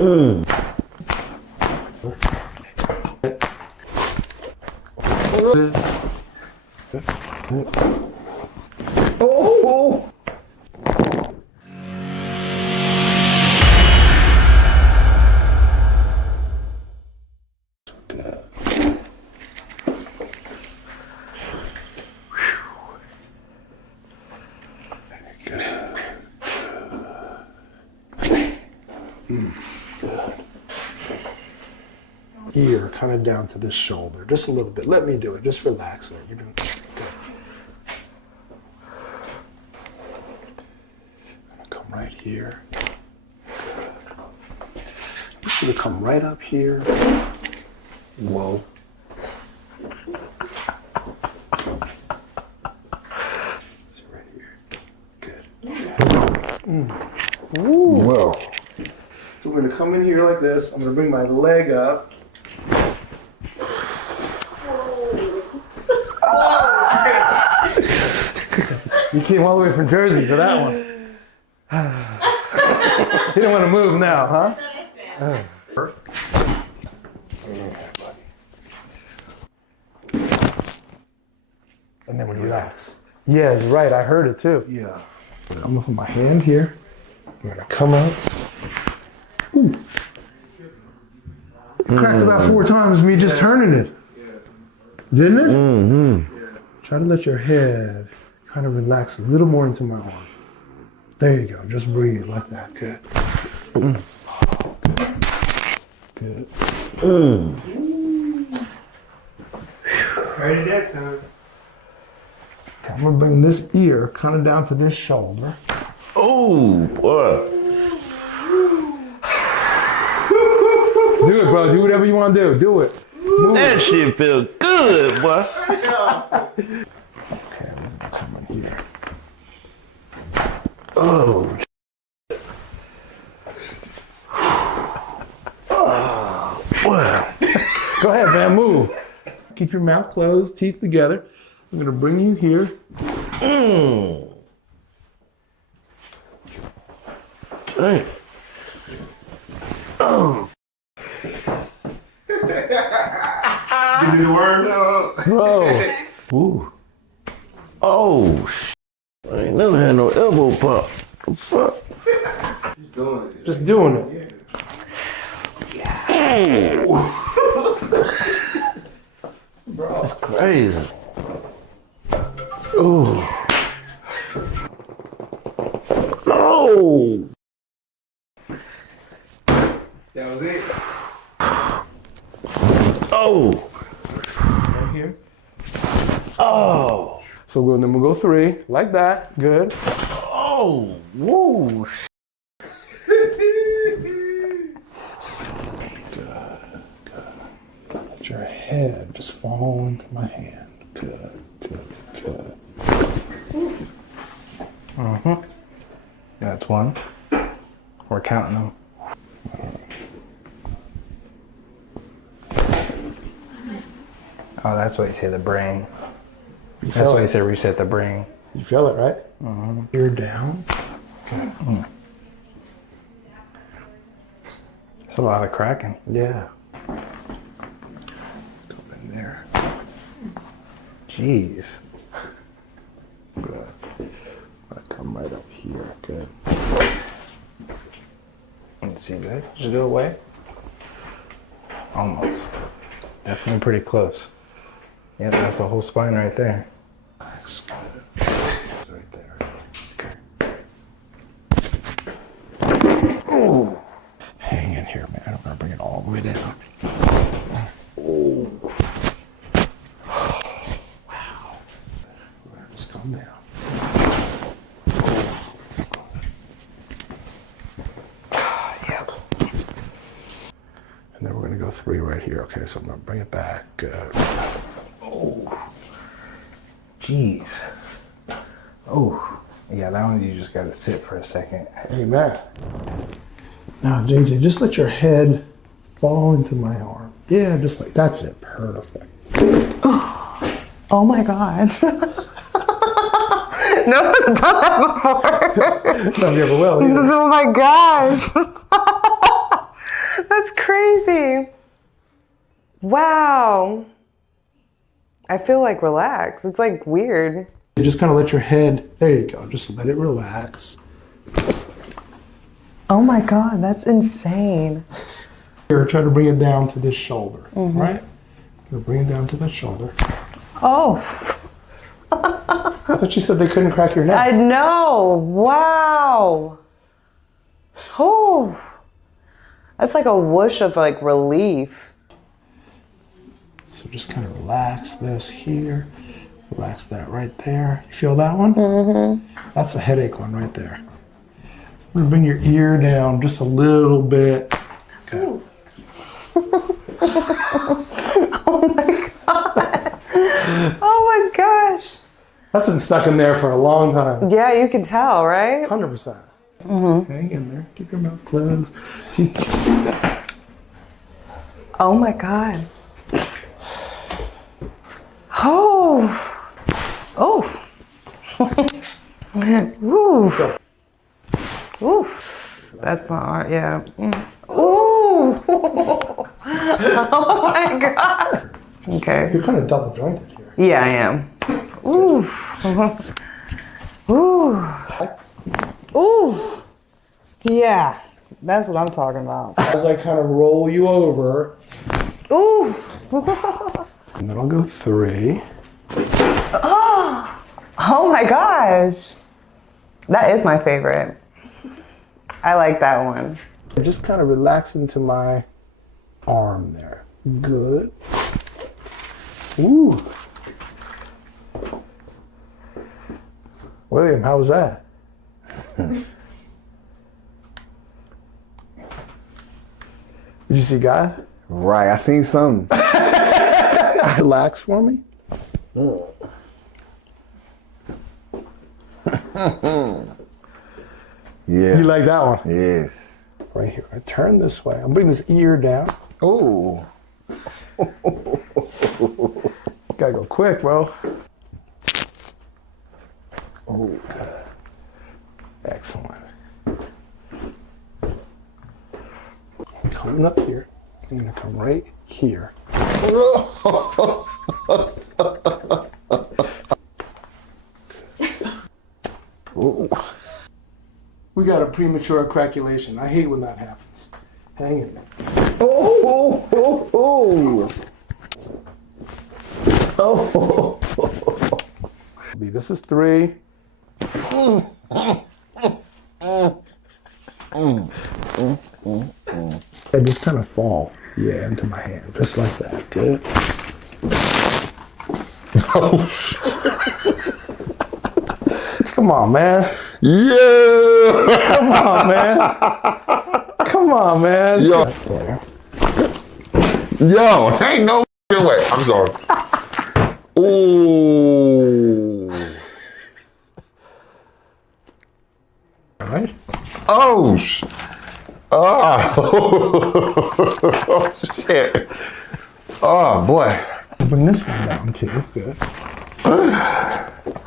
Oh! Good. Good. Ear kind of down to this shoulder, just a little bit. Let me do it. Just relax there. You're doing good. I'm gonna come right here. Good. Just gonna come right up here. Whoa. So right here. Good. Ooh. Whoa. So we're gonna come in here like this. I'm gonna bring my leg up. You came all the way from Jersey for that one. You don't want to move now, huh? And then we relax. Yeah, it's right. I heard it too. Yeah. I'm gonna put my hand here. I'm gonna come out. Ooh. It cracked about 4 times, me just turning it. Didn't it? Mm-hmm. Try to let your head kind of relax a little more into my arm. There you go. Just breathe like that. Good. Good. Ready that time. Okay, I'm gonna bring this ear kind of down to this shoulder. Oh, boy. Do it, bro. Do whatever you want to do. Do it. Move. That shit feel good, boy. Okay, I'm gonna come in here. Oh, boy. Go ahead, man. Move. Keep your mouth closed, teeth together. I'm gonna bring you here. Hey. Oh. Give me the word. Bro. Ooh. Oh, I ain't never had no elbow pop. Fuck. Just doing it. That's crazy. Oh. Oh. That was it. Oh. Right here. Oh. So then we'll go 3, like that. Good. Oh. Whoa. Good. Let your head just fall into my hand. Good. That's 1. We're counting them. Oh, that's what you say, the brain. You That's feel why you it? say reset the brain. You feel it, right? Ear down. Good. It's a lot of cracking. Yeah. Come in there. Jeez. Good. I come right up here. Good. Let's see, did that just go away? Almost. Definitely pretty close. Yep, that's the whole spine right there. That's good. It's right there. Okay. Oh. Hang in here, man. I'm gonna bring it all the way down. Oh. Wow. Just calm down. Yep. And then we're gonna go 3 right here. Okay, so I'm gonna bring it back. Good. Oh. Jeez. Oh. Yeah, that one you just gotta sit for a second. Amen. Now, JJ, just let your head fall into my arm. Yeah, just like, that's it. Perfect. Oh my God. No one's done that before. None of you ever will either. Oh my gosh. That's crazy. Wow. I feel like relaxed. It's like weird. You just kind of let your head, there you go, just let it relax. Oh my God, that's insane. Here, try to bring it down to this shoulder, right? You're gonna bring it down to that shoulder. Oh, I thought you said they couldn't crack your neck. I know. Wow. Oh, that's like a whoosh of like relief. So just kind of relax this here. Relax that right there. You feel that one? Mm-hmm. That's a headache one right there. I'm gonna bring your ear down just a little bit. Okay. Oh my God. Oh my gosh. That's been stuck in there for a long time. Yeah, you can tell, right? 100%. Hang in there. Keep your mouth closed. Oh my God. Oh. Oh. Woo. Ooh. That's not hard, yeah. Ooh. Oh my God. Okay. You're kind of double jointed here. Yeah, I am. Ooh. Ooh. Ooh. Yeah. That's what I'm talking about. As I kind of roll you over, Ooh. and then I'll go 3. Oh my gosh. That is my favorite. I like that one. Just kind of relax into my arm there. Good. Ooh. William, how was that? Did you see God? Right, I seen something. Relax for me. Yeah. You like that one? Yes. Right here. I turn this way. I'm bringing this ear down. Oh. Gotta go quick, bro. Oh. Good. Excellent. I'm coming up here. I'm gonna come right here. Ooh. We got a premature craculation. I hate when that happens. Hang in there. Oh. Oh. Oh. Oh. Oh. This is 3. I just kind of fall, into my hand, just like that. Good. Oh, come on, man. Yeah. Come on, man. Come on, man. Yo. Right there. Yo, ain't no way. I'm sorry. Ooh. All right. Oh. Oh. Oh, shit. Oh, boy. Bring this one down, too. Good.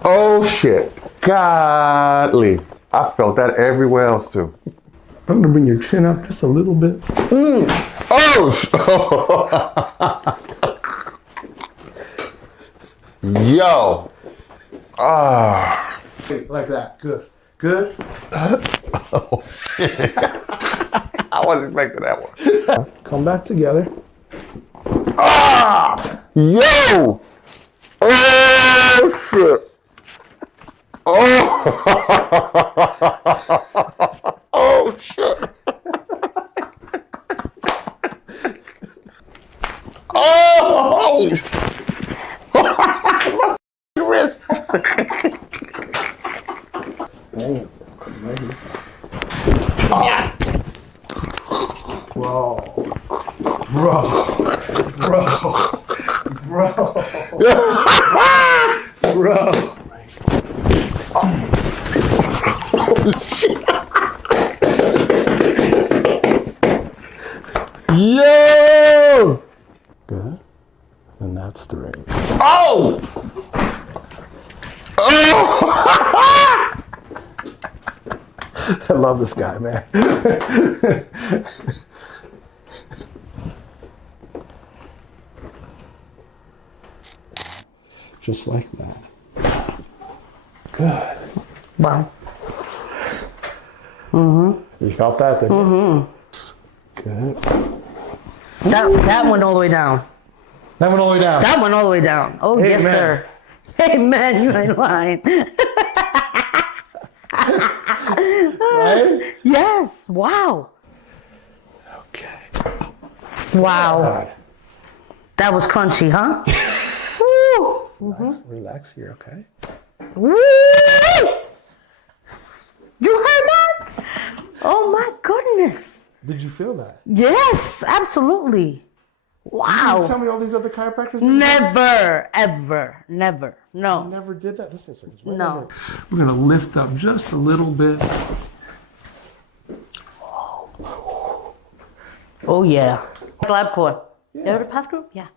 Oh, shit. Godly. I felt that everywhere else, too. I'm going to bring your chin up just a little bit. Oh. Yo. Ah. Like that. Good. Good. Oh, shit. I wasn't expecting that one. Come back together. Ah! Yo! Oh, shit. Oh! Oh, shit. Oh! My wrist. Bro. Bro. Bro. Bro. Bro. Oh, shit. Yo! Good. And that's 3. Oh! Oh! I love this guy, man. Just like that. Good. Wow. You felt that, didn't you? Good. That went all the way down. That went all the way down. That went all the way down. Oh, yes, Amen. sir. Hey, man, you ain't lying. Right? Yes. Wow. Okay. Wow. God. That was crunchy, huh? Woo. Relax here, okay? Woo. You heard that? Oh, my goodness. Did you feel that? Yes, absolutely. You Wow. tell me all these other chiropractors did this? Never, ever, never. I No. never did that. Listen, it's right No. over. We're gonna lift up just a little bit. Oh, yeah. Lab core. You heard of path group? Yeah.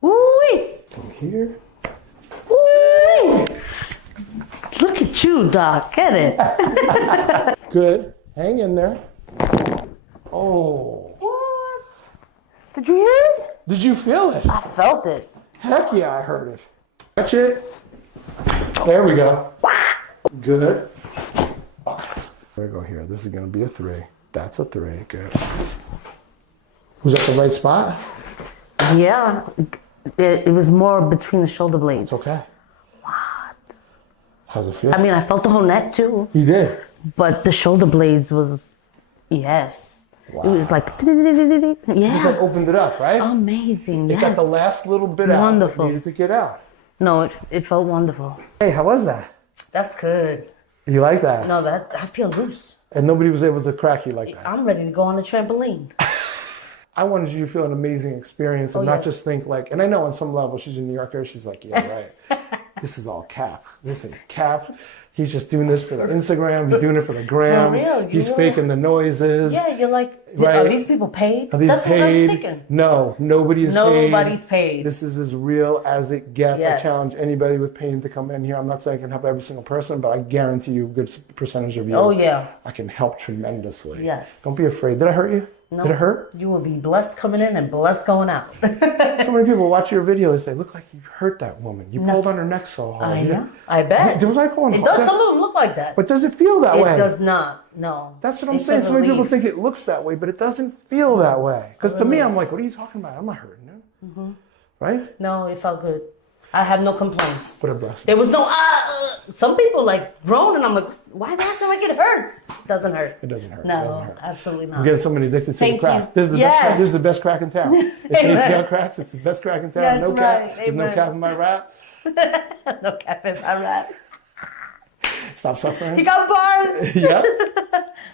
Woo-wee. Come here. Woo-wee. Look at you, Doc. Get it. Good. Hang in there. Oh. What? Did you hear it? Did you feel it? I felt it. Heck yeah, I heard it. Touch it. There we go. Good. There we go here. This is going to be a 3. That's a 3. Good. Was that the right spot? Yeah. It was more between the shoulder blades. It's okay. What? How's it feel? I mean, I felt the whole neck too, You did. but the shoulder blades was, yes. Wow. It was like, Just like yeah. opened it up, right? Amazing. It got Yes. the last little bit out. Wonderful. That needed to get out. No, it felt wonderful. Hey, how was that? That's good. You like that? No, I feel loose. And nobody was able to crack you like that. I'm ready to go on the trampoline. I wanted you to feel an amazing experience and not yeah. just think like, and I know on some level she's a New Yorker, she's like, yeah, right. This is all cap. This is cap. He's just doing this for the Instagram. He's doing it for the gram. For real, He's you faking the noises. Yeah, you're like, Right. are these people paid? Are these That's what I was paid? thinking. No, nobody's paid. Nobody's paid. This is as real as it gets. I Yes. challenge anybody with pain to come in here. I'm not saying I can help every single person, but I guarantee you a good percentage of you. Oh, yeah. I can help tremendously. Yes. Don't be afraid. Did I hurt you? No, Did it hurt? You will be blessed coming in and blessed going out. So many people watch your video. They say, "Look like you hurt that woman. You pulled on her neck so hard." I know. I bet. Was I pulling It hard? does. Some of them look like that. But does it feel that It way? does not. No. That's what I'm It's saying. a So many people relief. think it looks that way, but it doesn't feel that way. Because to me, I'm like, "What are you talking about? I'm not hurting you." Right? No, it felt good. I have no complaints. What a blessing. There was no, some people like groan and I'm like, why they acting like it hurts? It doesn't hurt. It doesn't hurt. No, It doesn't hurt. absolutely not. I'm getting somebody addicted to Thank the crack. you. This is the Yes. best crack. This is the best crack in town. It's ATL Cracks. It's the best crack in town. That's No cap. right. There's no Amen. cap in my rap. No caffeine, all right. Stop suffering. You got bars. Yeah.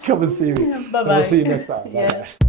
Come and see me. Bye-bye. We'll see you next time. Yeah. Bye-bye.